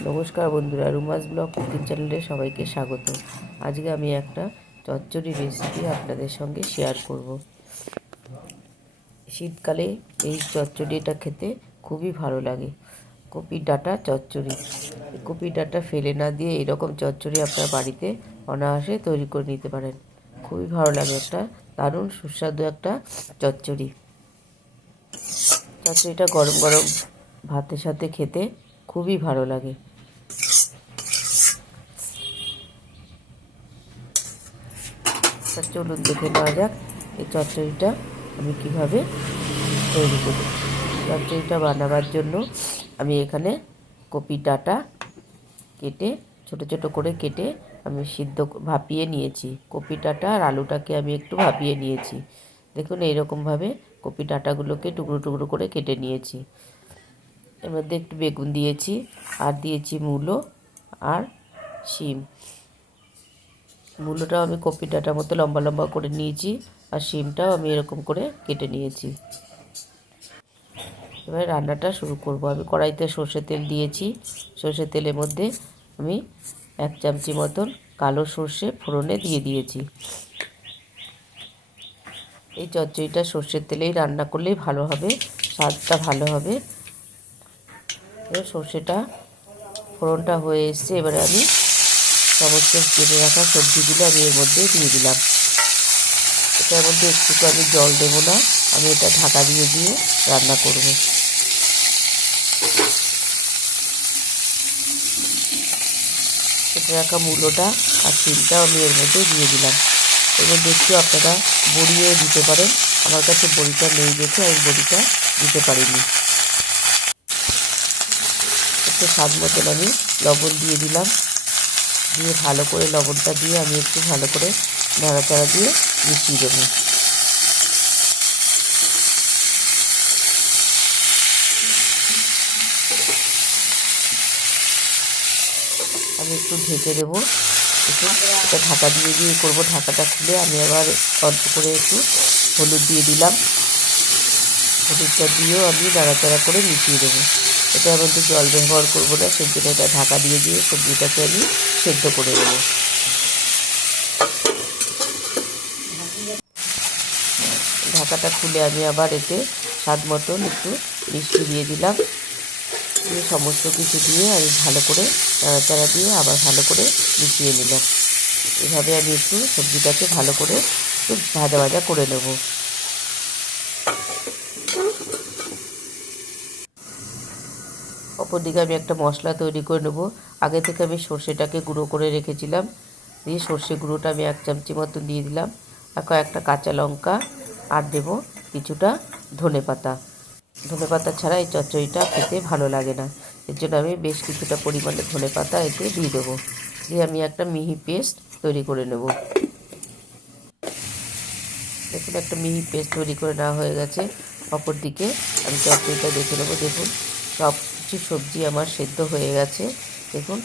নমস্কার বন্ধুরা, রুমাস blog cooking চ্যানেলে সবাইকে স্বাগত। আজকে আমি একটা চচ্চড়ি রেসিপি আপনাদের সঙ্গে শেয়ার করব। শীতকালে এই চচ্চড়িটা খেতে খুবই ভালো লাগে। কপির ডাঁটা চচ্চড়ি। কপির ডাঁটা ফেলে না দিয়ে এরকম চচ্চড়ি আপনার বাড়িতে অনায়াসে তৈরি করে নিতে পারেন। খুবই ভালো লাগে, একটা দারুণ সুস্বাদু একটা চচ্চড়ি। চচ্চড়িটা গরম গরম ভাতের সাথে খেতে খুবই ভালো লাগে। চলুন দেখে নেওয়া যাক এই চচ্চড়িটা আমি কিভাবে তৈরি করি। চচ্চড়িটা বানাবার জন্য আমি এখানে কপির ডাঁটা কেটে ছোট ছোট করে কেটে আমি ভাপিয়ে নিয়েছি। কপির ডাঁটা আর আলুটাকে আমি একটু ভাপিয়ে নিয়েছি। দেখুন এইরকমভাবে কপির ডাঁটাগুলোকে টুকরো টুকরো করে কেটে নিয়েছি। এর মধ্যে একটু বেগুন দিয়েছি, আর দিয়েছি মূলো আর শিম। মূলোটাও আমি কপির ডাঁটার মতো লম্বা লম্বা করে নিয়েছি, আর শিমটাও আমি এরকম করে কেটে নিয়েছি। এবার রান্নাটা শুরু করব। আমি কড়াইতে সর্ষের তেল দিয়েছি। সর্ষের তেলের মধ্যে আমি 1 চামচি মতন কালো সর্ষে ফোড়নে দিয়ে দিয়েছি। এই চচ্চড়িটা সর্ষের তেলেই রান্না করলেই ভালো হবে, স্বাদটা ভালো হবে। এবার সর্ষেটা ফোড়নটা হয়ে এসছে, এবারে আমি সমস্ত কেটে রাখা সবজিগুলো আমি এর মধ্যে দিয়ে দিলাম। এটার মধ্যে একটু আমি জল দেবো না, আমি এটা ঢাকা দিয়ে রান্না করব। কেটে রাখা মূলোটা আর শিমটাও আমি এর মধ্যে দিয়ে দিলাম। এর মধ্যে একটু আপনারা বড়িও দিতে পারেন। আমার কাছে বড়িটা নেই দেখে আমি বড়িটা দিতে পারিনি। একটু স্বাদ মতন আমি লবণ দিয়ে দিলাম। দিয়ে ভালো করে লবণটা দিয়ে আমি একটু ভালো করে নাড়াচাড়া দিয়ে মিশিয়ে দেবো। আমি একটু ঢেকে দেবো। এটা ঢাকা দিয়ে করবো। ঢাকাটা খুলে আমি আবার অল্প করে একটু হলুদ দিয়ে দিলাম। হলুদটা দিয়েও আমি নাড়াচাড়া করে মিশিয়ে দেবো। এটার মধ্যে জল ব্যবহার করবো না, সেই জন্য এটা ঢাকা দিয়ে সবজিটাকে আমি সেদ্ধ করে দেবো। ঢাকাটা খুলে আমি আবার এতে স্বাদ মতন একটু মিষ্টি দিয়ে দিলাম। দিয়ে সমস্ত কিছু দিয়ে আমি ভালো করে নাড়াচাড়া দিয়ে আবার ভালো করে মিশিয়ে নিলাম। এভাবে আমি একটু সবজিটাকে ভালো করে একটু ভাজা ভাজা করে নেব। অপরদিকে আমি একটা মশলা তৈরি করে নেব। আগে থেকে আমি সর্ষেটাকে গুঁড়ো করে রেখেছিলাম। দিয়ে সর্ষে গুঁড়োটা আমি 1 চামচি মতন দিয়ে দিলাম, আর কয়েকটা কাঁচা লঙ্কা, আর দেব কিছুটা ধনেপাতা। ধনেপাতা ছাড়া এই চচ্চড়িটা খেতে ভালো লাগে না, এর জন্য আমি বেশ কিছুটা পরিমাণে ধনেপাতা এতে দিয়ে দেবো। দিয়ে আমি একটা মিহি পেস্ট তৈরি করে নেব। দেখুন একটা মিহি পেস্ট তৈরি করে নেওয়া হয়ে গেছে। অপর দিকে আমি চচ্চড়িটা দেখে নেবো। দেখুন সব কিছু সবজি আমার সেদ্ধ হয়ে গেছে। দেখুন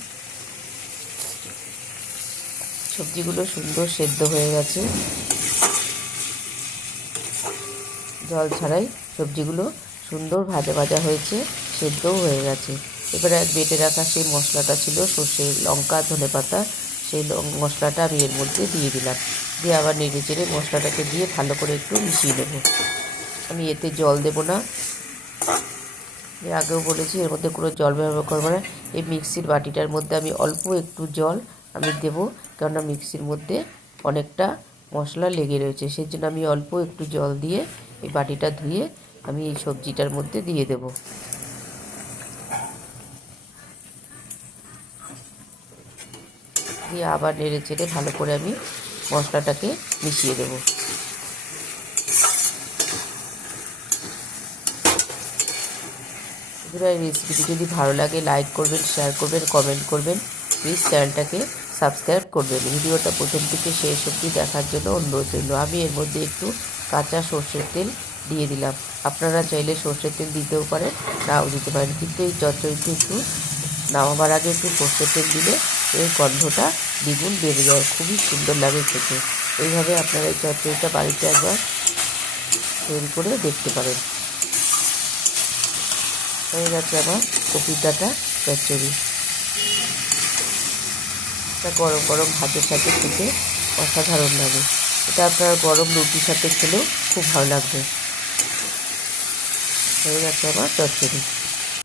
সবজিগুলো সুন্দর সেদ্ধ হয়ে গেছে, জল ছাড়াই সবজিগুলো সুন্দর ভাজা ভাজা হয়েছে, সেদ্ধও হয়ে গেছে। এবারে বেটে রাখা সেই মশলাটা ছিল সর্ষে লঙ্কা ধনেপাতা, সেই মশলাটা আমি এর মধ্যে দিয়ে দিলাম। দিয়ে আবার নেড়ে চেড়ে মশলাটাকে দিয়ে ভালো করে একটু মিশিয়ে নেব। আমি এতে জল দেব না, এর আগেও বলেছি এর মধ্যে কোনো জল ব্যবহার করবো না। এই মিক্সির বাটিটার মধ্যে আমি অল্প একটু জল আমি দেবো, কেননা মিক্সির মধ্যে অনেকটা মশলা লেগে রয়েছে, সেই জন্য আমি অল্প একটু জল দিয়ে এই বাটিটা ধুয়ে আমি এই সবজিটার মধ্যে দিয়ে দেব। দিয়ে আবার নেড়ে চেড়ে ভালো করে আমি মশলাটাকে মিশিয়ে দেব। বন্ধুরা এই রেসিপিটি যদি ভালো লাগে লাইক করবেন, শেয়ার করবেন, কমেন্ট করবেন। প্লিজ চ্যানেলটাকে সাবস্ক্রাইব করবেন। ভিডিওটা প্রথম থেকে শেষ অবধি দেখার জন্য অনুরোধ রইল। আমি এর মধ্যে একটু কাঁচা সর্ষের তেল দিয়ে দিলাম। আপনারা চাইলে সর্ষের তেল দিতেও পারেন, নাও দিতে পারেন, কিন্তু এই চচ্চড়িতে একটু নামাবার আগে একটু সর্ষের তেল দিলে এর গন্ধটা দ্বিগুণ বেড়ে যায়, খুবই সুন্দর লাগে খেতে। এইভাবে আপনারা এই চচ্চড়িটা বাড়িতে একবার তৈরি করে দেখতে পারেন। হয়ে গেছে আমার কপির ডাঁটা চচ্চড়ি। এটা গরম গরম ভাতের সাথে খেতে অসাধারণ লাগে। এটা আপনার গরম রুটির সাথে খেলেও খুব ভালো লাগবে। হয়ে গেছে আমার চচ্চড়ি।